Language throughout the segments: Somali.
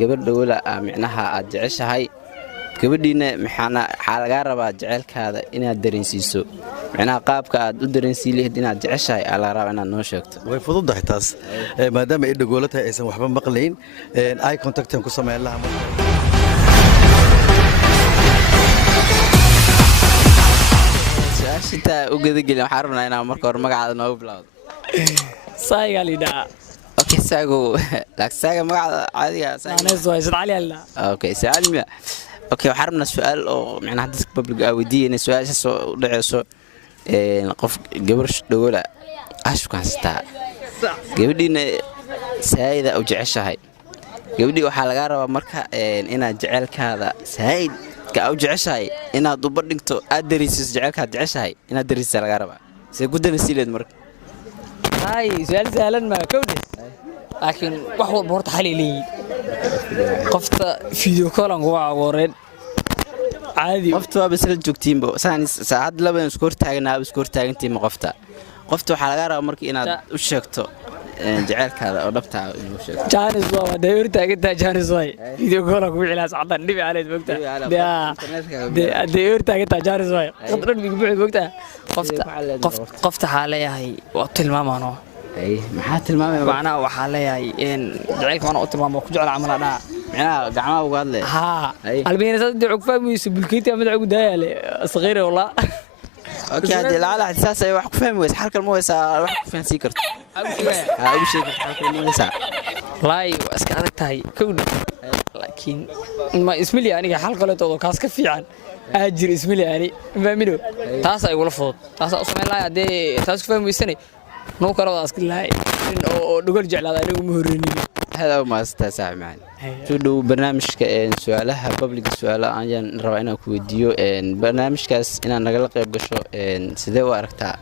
gabadh dhawla micnaha aad jeceshahay gabadhiina maxaa laga rabaa jaceylkaada inaad dareensiiso micnaha qaabka aad u dareensiin lahayd inaad jeceshahay ala rabaa inaad noo sheegto way fududahay taas maadaama ay dhagoolo tahay aysan waxba maqlayn eye contact ku sameyn lahaa su'aasha u gadagelin waxaan rabnaa inaan marka hore magacaada noogu bilowdo saaga lidhaa okay saago saaga magacaada caadiga okay saalmiya okay waxaan rabnaa su'aal oo micnaha dadka public ah weydiiyeen su'aasha soo dhaceyso qof gabar dhawla ashkaastaa gabadhiina saayida u jeceshahay gabadhii waxaa laga rabaa marka inaad jaceylkaada saayid ka u jeceshahay inaad u bandhigto aad dareensiiso jaceylkaad jeceshahay inaad dareensiiso laga rabaa see gudan sileed marka hay su'aal sahlan ma kowdis laakiin wax walba horta xal leeyahay qofta video call aan uga agooreen caadi qofta waa bisla joogtiinba saacad labadan isku hortaagantiin qofta waxaa laga rabaa marka inaad u sheegto jaceylkaada oo dhabta inuu sheegto jaanis waa day hortaagantaa jaanis way video call aan ku wicilaas cadan dhibi caleed mogta day hortaagantaa jaanis way qadran bigu buuxid mogta qofta xaaleeyahay waa tilmaamaano maxaa tilmaamay macnaha waxaa leeyahay jaceylka mana u tilmaamo ku jecel camal dhaa macnaha gacmaha uga hadlay albeena saddex cog fahmayso bulkeeti ama ugu daayale asqiire wallah okay hadi la xsaas ay wax ku fahmi weys halkan ma weysa wax ku fahansi karto ugu sheegay halkan ma weysa laay iska adag tahay kowda laakiin ma ismili aniga hal qaleetoodo kaas ka fiican ajir ismili ani faamino taas ay wala fudud taas u sameyn laay hadee taas ku fahmaysanay noo kala wada askil lahay oo dhugal jeclaada anigu ma horreeyay hada ma astaa saamaan tudhow barnaamijka su'aalaha public su'aalaha ayaan rabaa inaan ku weydiiyo barnaamijkaas inaan nagala qayb gasho sidee u aragtaa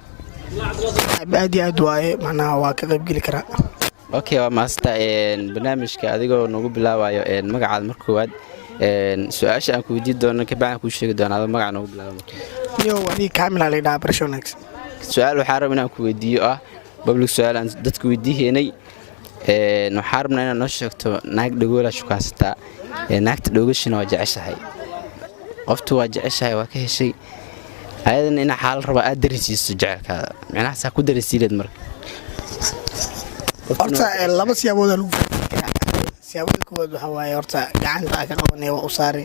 aad waaye macnaha waa ka qayb geli karaa okay waa maasta barnaamijka adigoo nagu bilaabayo magacaada marka koowaad su'aasha aan ku weydiin doono ka bacaan ku sheegi doonaa magaca nagu bilaabo yo wadi kaamil la dhaaf personax su'aal waxaan rabaa inaan ku weydiiyo ah public su'aal aan dadku weydiinay waxaan rabnaa inaad noo sheegto naag dhagoola shukaasata naagta dhogashina waa jeceshahay qoftu waa jeceshahay waa ka heshay ayadana ina xaal raba aad dareensiiso jaceylkaada micnaha saa ku dareensiileed marka horta laba siyaabood lagu fahmaa siyaabada koowaad waxa waaye horta gacanta ka qabanay waa u saari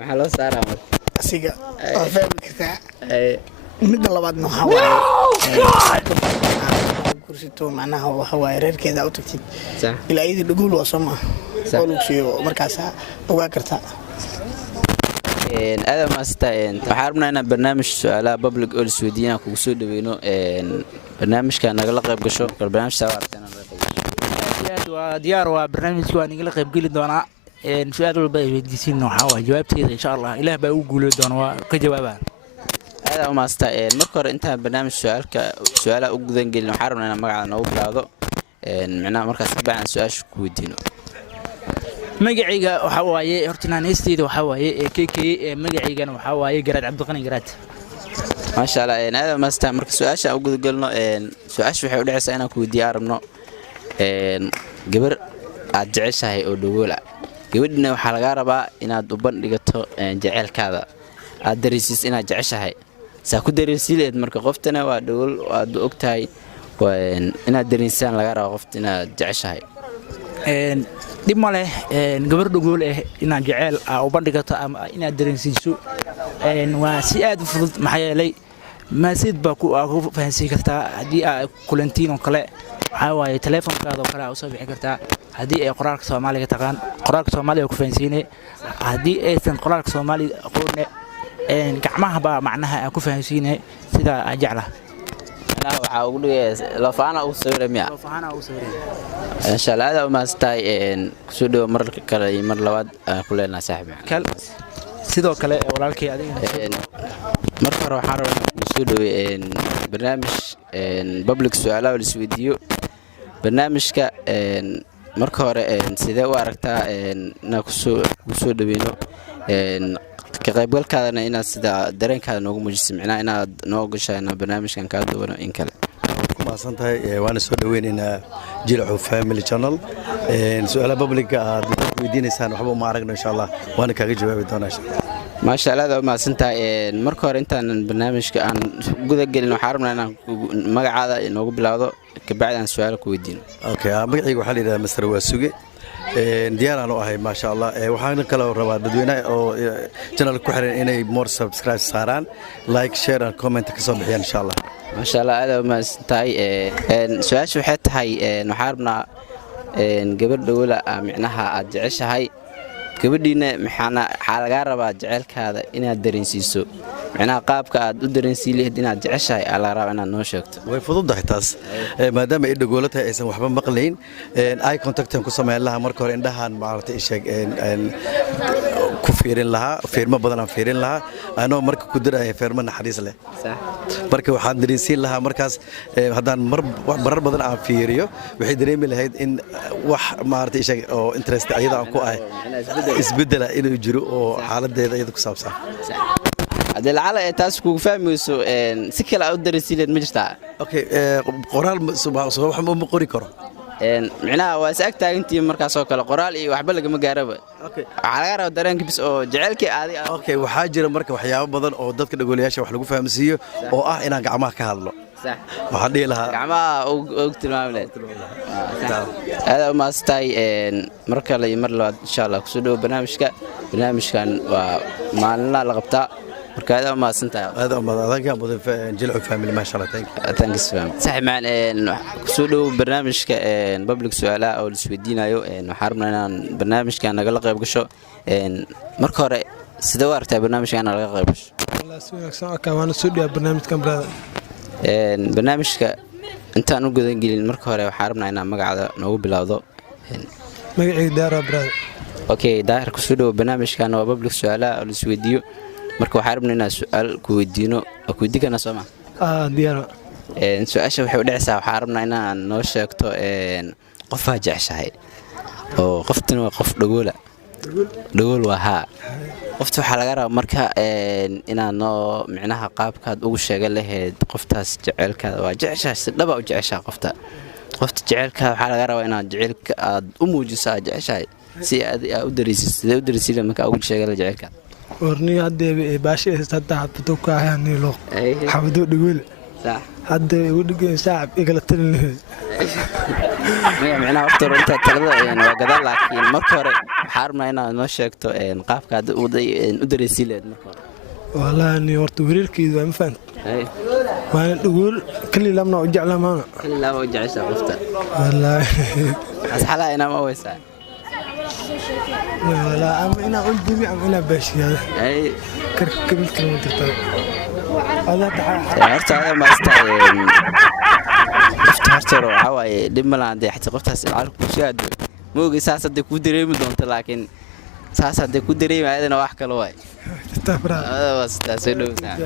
waxa loo saaraa marka asiga oo fahmi kartaa midda labaadna waxa waaye kursito macnaha waxa waaye reerkeeda u tagtid ilaa iyada dhagool waa soo oo lagu siiyo markaas ogaa kartaa aad maasta waxaan rabnaa inaan barnaamij su'aalaha public oo isweydiinaa kugu soo dhaweyno barnaamijka nagala qayb gasho barnaamij saartana waa diyaar waa barnaamijku aan nagala qayb geli doonaa su'aal walba ay weydiisin waxa waa jawaabteeda insha Allah ilaah baa u guuleyn doona waa ka jawaabaa هذا ما استاء مركور أنت برنامج سؤال أقدر نقول إنه حرمنا أنا مقعد نوب هذا معناه مركز سبع عن سؤال شكودينه مقعيجا وحواي هرتنا نستيد وحواي كيكي مقعيجا وحواي جراد عبد الغني جراد ما شاء الله هذا ما استاء مركز سؤال أقدر قلنا سؤال شو حيقول عسى أنا كودي أرمنا قبر أرجعش هاي أولولا قبلنا وحلقة ربع إن أدوبن لقته جعل كذا أدريسيس إن أرجعش هاي سأكون دريسيلة مركز قفتنا وأدول وأدوكتاي وإن أدريسان لقى قفتنا أرجعش هاي dib ma leh gabar dhagool ah inaan jecel u bandhigato ama inaad dareensiiso waa si aad u fudud maxaa yeelay maasid baa ku fahansiin kartaa haddii aad kulantiin oo kale waxaa waaye teleefonkaada oo kale aad u soo bixin kartaa haddii ay qoraalka Soomaaliga taqaan qoraalka Soomaaliga ku fahansiinay haddii aysan qoraalka Soomaaliga aqoonne gacmaha baa macnaha ku fahansiinay sida aan jeclahay أنا وحاول لو فانا أوصل مياه لو فانا أوصل إن شاء الله هذا ما استاي سودو مر كلا مر لواد كلنا ساحب كل سيدو كلا ولكن هذه مرة حارة سودو برنامج بابليك سؤال أو السويديو برنامج كا مرة سيدا واركتا ناكسو سودو بينو كقبل كذا إن سيدا درين كذا نوع مجسم أنا نوع شيء أنا برنامج كان كذا وأنا إن كله mahadsan tahay waana soo dhaweynaynaa Jilcu Family Channel su'aalaha public aad weydiinaysaan waxba uma aragno insha Allah waana kaaga jawaabi doonaa insha Allah ما شاء الله ما سنتها marka hore intaan barnaamijka aan guda galin waxaan rabnaa inaan magacaada inoogu bilaawdo ka bacdan su'aal ku weydiino okay magacaygu waxa la yiraahdaa Mr. Waasuge diyaaraan u ahay ma sha Allah waxaan kala rabaa dadweynaha oo channel ku xiran inay more subscribe saaraan like share and comment ka soo bixiyaan insha Allah ما شاء الله هذا ما سنتهي سؤال waxay tahay waxaan rabnaa gabadha wala micnaha aad jeceshahay gabadhiina maxaana laga rabaa jaceelkaada inaad dareensiiso macnaha qaabka aad u dareensiin lahayd inaad jeceshahay ala rabaa inaad noo sheegto way fududahay taas maadaama ay dhagoolatahay aysan waxba maqlayn eye contact ku sameeyaan laha marka hore indhahan maartay sheeg ku fiirin laha fiirmo badan aan fiirin laha anoo marka ku diray fiirmo naxariis leh sax marka waxaan dareensiin lahaa markaas haddaan marar badan aan fiiriyo waxay dareemi lahayd in wax maartay sheeg oo interest ayada aan ku ahay isbedela inuu jiro oo xaaladeeda iyada ku saabsan hadii la ay taas ku fahmayso si kale aad dareensiin ma jirtaa okay qoraal wax ma qori karo micnaha waa saag taagantii markaas oo kale qoraal iyo waxba laga ma gaaraba okay waxa laga rabaa dareenka bis oo jaceelkii aadi okay waxa jira marka waxyaabo badan oo dadka dhagoolayaasha wax lagu fahamsiiyo oo ah inaan gacmaha ka hadlo صح waxaan dhihi lahaa gacmaha oo tilmaamay هذا ما استاي marka la mar labaad insha Allah ku soo dhaw barnaamijkan waa maalin la qabtaa marka hada ma santaa hada ma adaga mudan Jilcu Family ma sha Allah thanks fam sax macaan ku soo dhaw barnaamijka public su'aalaha oo la isweydiinayo waxaan rabnaa inaan barnaamijkan naga la qayb gasho marka hore sida waartay barnaamijkan naga qayb gasho والله سوينا ka waan soo dhiyaa barnaamijkan brother barnaamijka intaan u gudan gelin marka hore waxaan rabnaa inaan magacaada noogu bilaawdo magacayga Daara brother okay Daara ku soo dhaw barnaamijkan waa public su'aalaha oo la isweydiiyo marka waxaan rabnaa inaan su'aal ku weydiino oo ku digana Soomaa diyaar su'aasha waxay u dhacaysaa waxaan rabnaa inaan noo sheegto qof aad jeceshahay oo qoftan waa qof dhagool waa haa qofta waxa laga rabaa marka inaan noo micnaha qaabkaad ugu sheegan lahayd qoftaas jaceelkaada waa jeceshahay si dhaba u jeceshahay qofta jaceelka waxa laga rabaa inaad jaceelka aad u muujiso aad jeceshahay si aad u darisiin marka ugu sheegan la jaceelka warni hadee baashi hadda habto ka ahaani loo xabado dhagool صح hadda ugu dhigay saacib igala talin micnaha waqti hore inta talada waa gadaal laakiin marka hore waxaan rabnaa inaad noo sheegto qaabka aad u dareensiin lahayd marka hore wallahi horta wareerkeedu waa ma fahant waana dhagool kali lamna u jeclaa maana kali lama u jeceshaa qofta wallahi asxala ina ma weysaa wallahi ama ina u dibi ama ina baashiyaa ay karkamid kala dirtaa horta hada ma istaa horta waxa waaye dib ma lahan xataa qoftaas alku shaado moogi saas hadda ku dareemi doonto laakiin saas hadda ku dareemi ayadana wax kale waay tabra hada waa istaa soo dhawaa